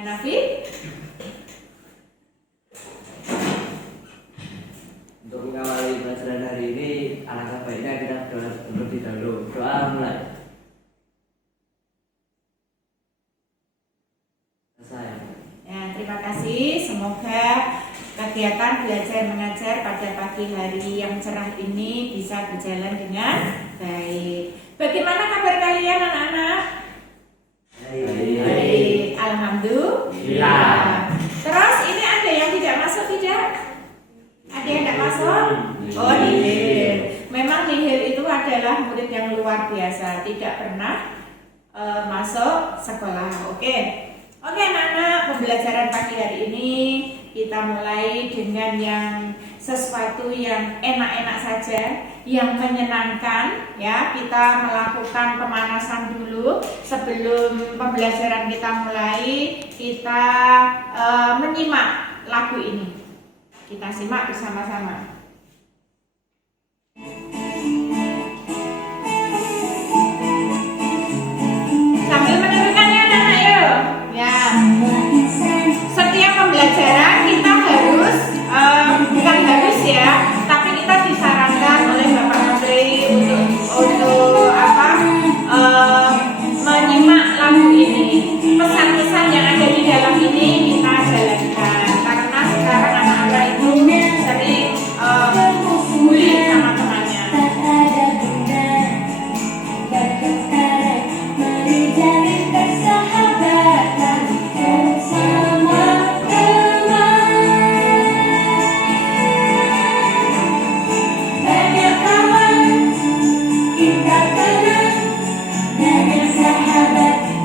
Nafi? Untuk mengawali pelajaran hari ini, alangkah baiknya kita berdoa terlebih dahulu. Doa mulai. Selesai. Ya, terima kasih. Semoga kegiatan belajar mengajar pada pagi hari yang cerah ini bisa berjalan dengan baik. Bagaimana kabar kalian anak-anak? Baik. Alhamdulillah. Terus ini ada yang tidak masuk tidak? Ada yang tidak masuk? Oh, Nihil. Memang Nihil itu adalah murid yang luar biasa, tidak pernah masuk sekolah. Oke, anak-anak, pembelajaran pagi hari ini kita mulai dengan yang sesuatu yang enak-enak saja, yang menyenangkan ya. Kita melakukan pemanasan dulu sebelum pembelajaran kita mulai. Kita menyimak lagu ini. Kita simak bersama-sama. Sambil mendengarkannya anak-anak yuk. Ya. Setiap pembelajaran kita harus bukan harus ya, tapi kita disarankan oleh Bapak Menteri untuk menyimak lagu ini. Pesan-pesan yang ada di dalam ini kita jalankan, karena sekarang anak-anak itu sering bully sama temannya.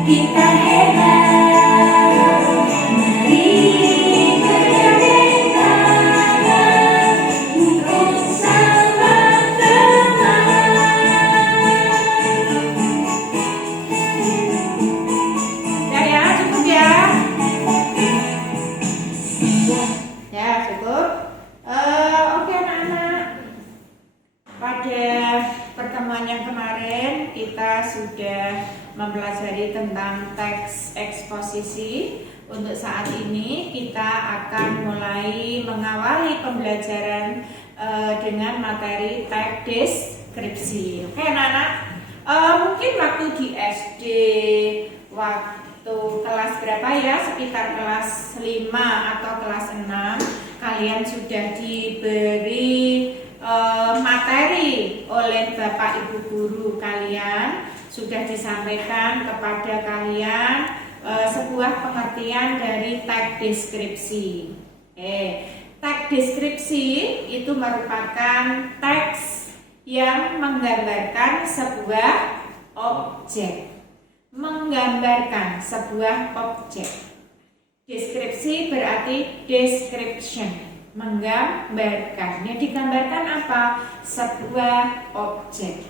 Kita hebat, mari bergandeng tangan untuk sama-sama. Ya, cukup ya. Ya, cukup. Oke anak-anak. Pada pertemuan yang kemarin kita sudah mempelajari tentang teks eksposisi. Untuk saat ini kita akan mulai mengawali pembelajaran dengan materi teks deskripsi. Oke anak-anak, mungkin waktu di SD, waktu kelas berapa ya, sekitar kelas 5 atau kelas 6, kalian sudah diberi materi oleh Bapak Ibu guru kalian, sudah disampaikan kepada kalian sebuah pengertian dari teks deskripsi. Teks deskripsi itu merupakan teks yang menggambarkan sebuah objek. Menggambarkan sebuah objek. Deskripsi berarti description, menggambarkan. Yang digambarkan apa? Sebuah objek.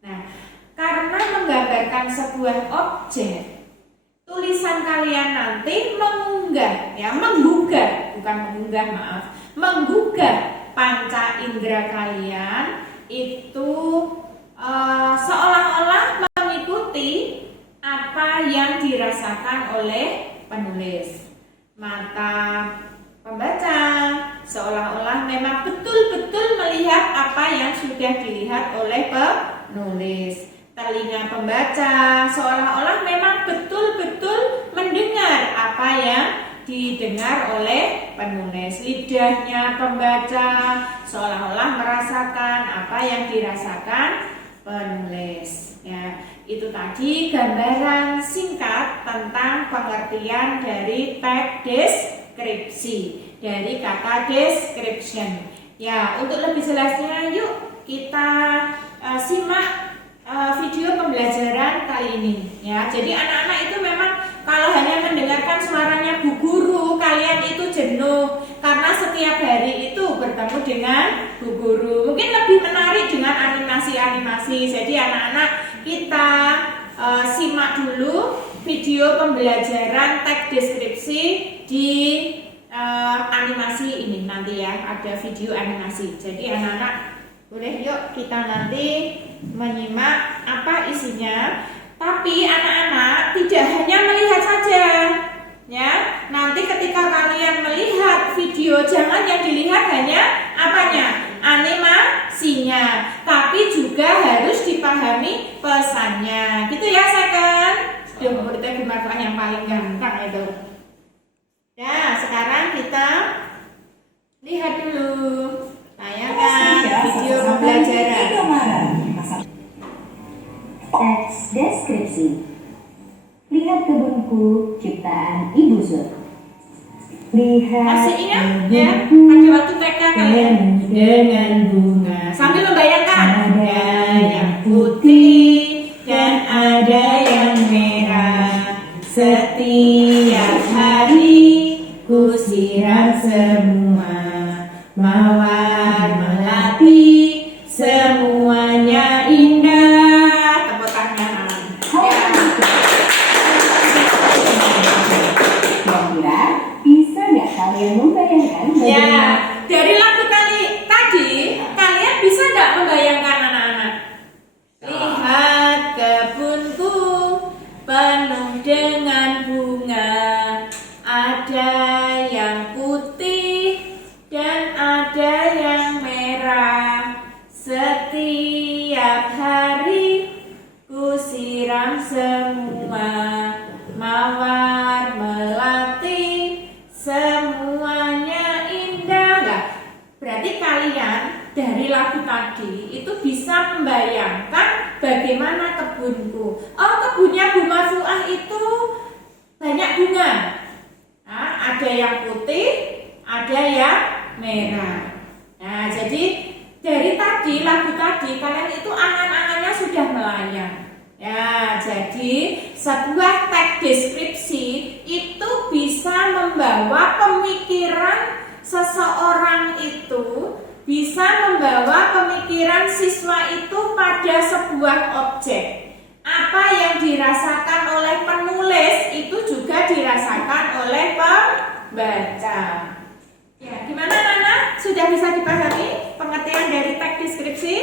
Nah, karena menggambarkan sebuah objek, tulisan kalian nanti menggugah, panca indera kalian itu seolah-olah mengikuti apa yang dirasakan oleh penulis. Mata pembaca seolah-olah memang betul-betul melihat apa yang sudah dilihat oleh penulis. Telinga pembaca seolah-olah memang betul-betul mendengar apa yang didengar oleh penulis. Lidahnya pembaca seolah-olah merasakan apa yang dirasakan penulis. Ya, itu tadi gambaran singkat tentang pengertian dari teks deskripsi, dari kata description. Ya, untuk lebih jelasnya yuk kita simak video pembelajaran kali ini ya. Jadi anak-anak itu memang kalau hanya mendengarkan suaranya Bu Guru, kalian itu jenuh karena setiap hari itu bertemu dengan Bu Guru. Mungkin lebih menarik dengan animasi-animasi. Jadi anak-anak kita simak dulu video pembelajaran teks deskripsi di animasi ini nanti ya, ada video animasi. Jadi anak-anak boleh yuk kita nanti menyimak apa isinya. Tapi anak-anak tidak hanya melihat saja ya, itu. Nah, sekarang kita lihat dulu tayangan video pembelajaran. Teks deskripsi. Lihat kebunku ciptaan Ibu Sur. Lihat Masih ingat ya pada waktu TK kalian dengan bunga sambil membayangkan ada yang putih dan ada yang merah. Setiap hari ku siram semua mawar melati semuanya indah. Tepuk tangan. Kira-kira bisa nggak kalian membayangkan Ya, dari lagu tadi kalian bisa nggak membayangkan anak-anak? Lihat kebunku penuh dengan bunga, ada yang putih dan ada yang merah. Setiap hari ku siram semua mawar melati semuanya indah. Lah, berarti kalian dari lagu tadi itu bisa membayangkan bagaimana kebunku. Oh, kebunnya Bu Marfuah itu banyak bunga. Nah, ada yang putih, ada yang merah. Nah, jadi dari tadi lagu tadi kalian itu angan-angannya sudah melayang. Ya, jadi sebuah teks deskripsi itu bisa membawa pemikiran seseorang itu, bisa membawa pemikiran siswa itu pada sebuah objek. Apa yang dirasakan oleh penulis itu juga dirasakan oleh pembaca. Ya, gimana Nana? Sudah bisa dipahami pengertian dari teks deskripsi?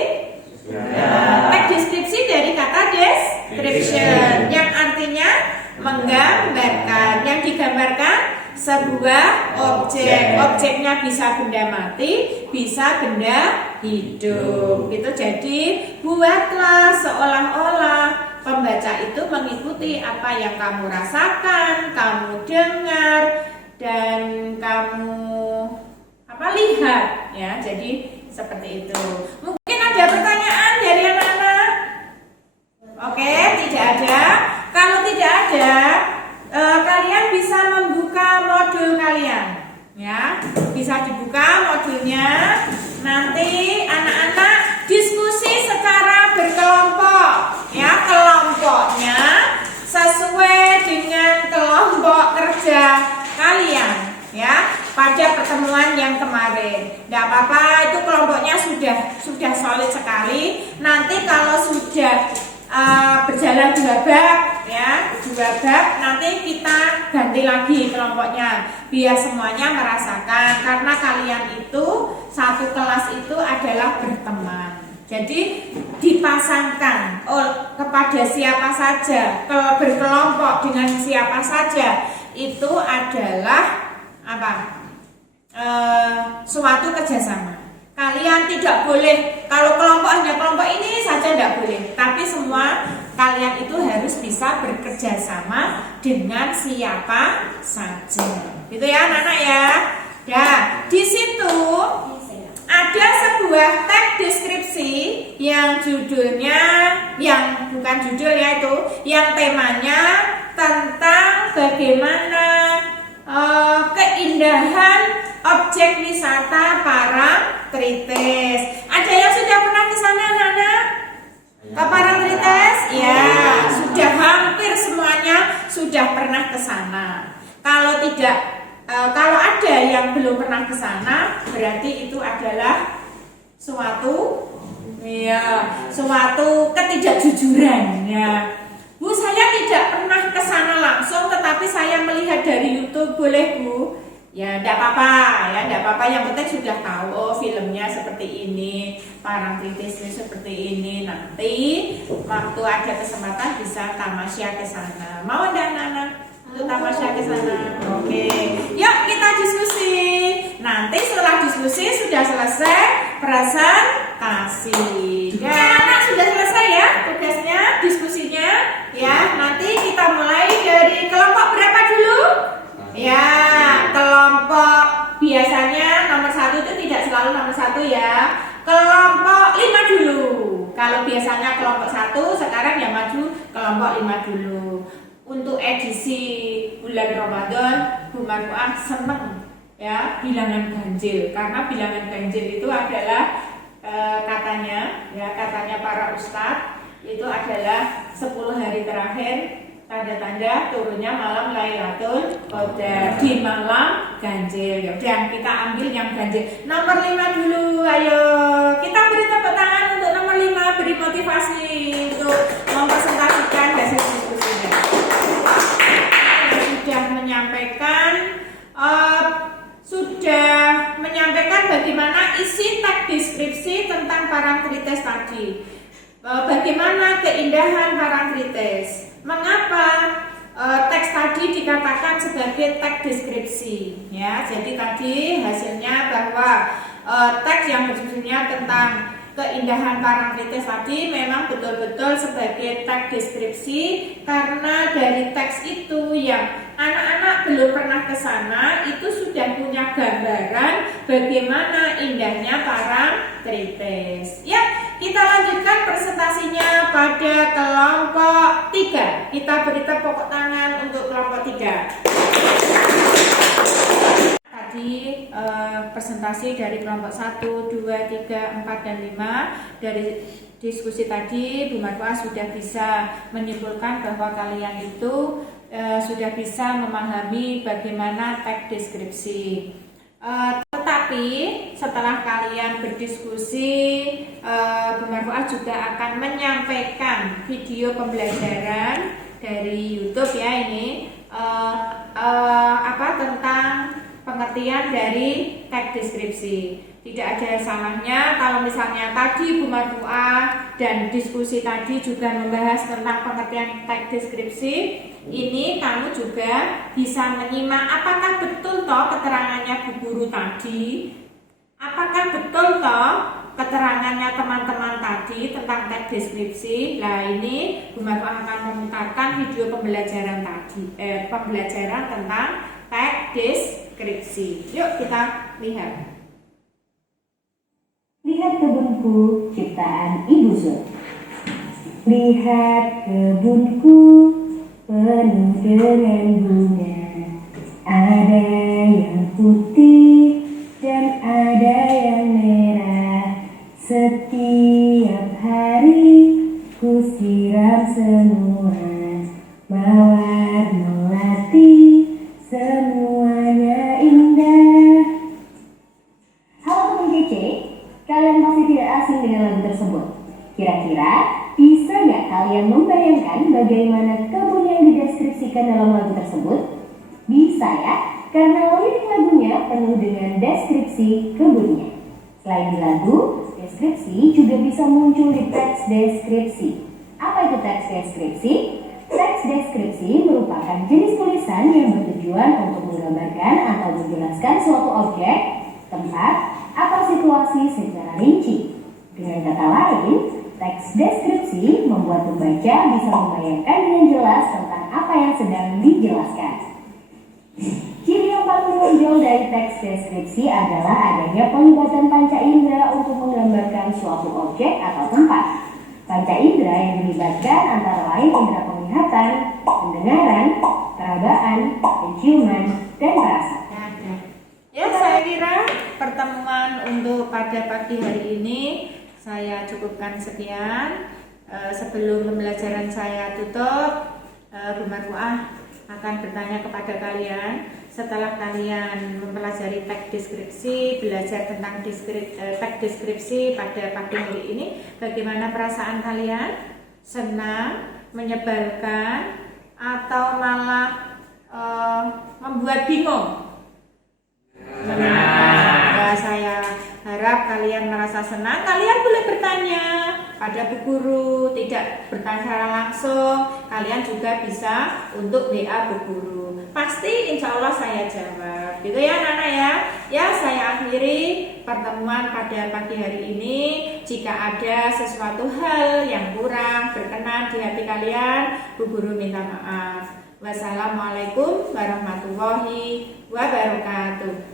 Teks deskripsi dari kata description yang artinya menggambarkan, yang digambarkan sebuah objek. Objeknya bisa benda mati, bisa benda hidup. Gitu. Jadi buatlah seolah-olah pembaca itu mengikuti apa yang kamu rasakan, kamu dengar, dan kamu lihat ya. Jadi seperti itu. Mungkin ada pertanyaan dari anak-anak? Oke, tidak ada. Kalau tidak ada, kalian bisa membuka modul kalian, ya. Bisa dibuka modulnya. Nanti anak-anak diskusi secara berkelompok, ya. Kelompoknya sesuai dengan kelompok kerja kalian, ya. Pada pertemuan yang kemarin, tidak apa-apa, itu kelompoknya sudah solid sekali. Nanti kalau sudah berjalan dua bab, ya, dua bab, nanti kita ganti lagi kelompoknya biar semuanya merasakan, karena kalian itu satu kelas itu adalah berteman. Jadi dipasangkan kepada siapa saja, berkelompok dengan siapa saja, itu adalah apa? Suatu kerjasama. Kalian tidak boleh, kalau kelompok hanya kelompok ini saja tidak boleh, tapi semua kalian itu harus bisa bekerja sama dengan siapa saja. Gitu ya anak-anak ya. Nah, di situ ada sebuah teks deskripsi yang judulnya, yang bukan judul ya itu, yang temanya tentang bagaimana keindahan objek wisata Parangtritis. Ada yang sudah pernah ke sana, anak-anak? Ke Parangtritis? Ya, sudah hampir semuanya sudah pernah ke sana. Kalau tidak, kalau ada yang belum pernah ke sana, berarti itu adalah suatu ketidakjujuran, ya. Bu, saya tidak pernah ke sana langsung, tetapi saya melihat dari YouTube, boleh Bu? Ya, tidak apa-apa, ya, tidak apa-apa. Yang penting sudah tahu, oh filmnya seperti ini, Parangtritis seperti ini. Nanti waktu ada kesempatan bisa tamasya ke sana. Mau ada anak-anak untuk tamasya ke sana? Oke, yuk kita diskusi. Nanti setelah diskusi sudah selesai presentasi. Ya, anak sudah selesai ya tugasnya, diskusinya. Ya, nanti kita mulai dari kelompok berapa dulu? selalu nomor 1 ya. Kelompok 5 dulu. Kalau biasanya kelompok 1, sekarang yang maju kelompok 5 dulu. Untuk edisi bulan Ramadan, Bu Marfuah seneng ya bilangan ganjil, karena bilangan ganjil itu adalah katanya para ustadz itu adalah 10 hari terakhir, tanda-tanda turunnya malam Lailatul Qadar di malam ganjil. Ya udah, kita ambil yang ganjil nomor 5 dulu. Ayo kita beri tepuk tangan untuk nomor 5, beri motivasi untuk mempresentasikan hasil diskusinya. Sudah menyampaikan bagaimana isi teks deskripsi tentang parangtritis tadi. Bagaimana keindahan parangtritis? Mengapa teks tadi dikatakan sebagai teks deskripsi? Ya, jadi tadi hasilnya bahwa teks yang berjudulnya tentang keindahan parangtritis tadi memang betul-betul sebagai teks deskripsi, karena dari teks itu yang anak-anak belum pernah ke sana itu sudah punya gambaran bagaimana indahnya parangtritis. Ya, kita lanjutkan presentasinya pada kelompok 3. Kita beri tepuk tangan untuk kelompok 3. Tadi presentasi dari kelompok 1, 2, 3, 4, dan 5. Dari diskusi tadi Bu Marfuah sudah bisa menyimpulkan bahwa kalian itu sudah bisa memahami bagaimana teks deskripsi. Tetapi setelah kalian berdiskusi, Bu Marfuah juga akan menyampaikan video pembelajaran dari YouTube ya ini tentang pengertian dari teks deskripsi. Tidak ada salahnya kalau misalnya tadi Bu Marfuah dan diskusi tadi juga membahas tentang pengertian teks deskripsi. Ini kamu juga bisa menyimak apakah betul toh keterangannya Bu Guru tadi, apakah betul toh keterangannya teman-teman tadi tentang teks deskripsi. Nah, ini Bu Marfuah akan memutarkan video pembelajaran tadi, pembelajaran tentang teks deskripsi. Yuk kita lihat. Lihat kebunku, ciptaan Ibu Zul. Lihat kebunku, penuh dengan bunga. Ada yang putih dan ada yang merah. Setiap hari ku siram semua, mawar melati, semuanya indah. Halo teman kece, kalian pasti tidak asing dengan lagu tersebut. Kira-kira bisa nggak kalian membayangkan bagaimana kebun yang dideskripsikan dalam lagu tersebut? Bisa ya, karena lirik lagunya penuh dengan deskripsi kebunnya. Selain di lagu, deskripsi juga bisa muncul di teks deskripsi. Apa itu teks deskripsi? Teks deskripsi merupakan jenis tulisan yang bertujuan untuk menggambarkan atau menjelaskan suatu objek, tempat, atau situasi secara rinci. Dengan kata lain, teks deskripsi membuat pembaca bisa membayangkan dengan jelas tentang apa yang sedang dijelaskan. Ciri yang paling menonjol dari teks deskripsi adalah adanya pelibatan panca indera untuk menggambarkan suatu objek atau tempat. Panca indera yang dilibatkan antara lain indera penglihatan, pendengaran, perabaan, penciuman, dan perasa. Ya, saya kira pertemuan untuk pada pagi hari ini saya cukupkan sekian. Sebelum pembelajaran saya tutup, Bu Marfuah akan bertanya kepada kalian. Setelah kalian mempelajari teks deskripsi, belajar tentang teks deskripsi pada pagi hari ini, bagaimana perasaan kalian? Senang, menyebalkan, atau malah membuat bingung? Ya, saya harap kalian merasa senang. Kalian boleh bertanya pada Bu Guru, tidak bertanya secara langsung. Kalian juga bisa untuk WA Bu Guru. Pasti insya Allah saya jawab. Gitu ya anak-anak ya. Ya, saya akhiri pertemuan pada pagi hari ini. Jika ada sesuatu hal yang kurang berkenan di hati kalian, Bu Guru minta maaf. Wassalamualaikum warahmatullahi wabarakatuh.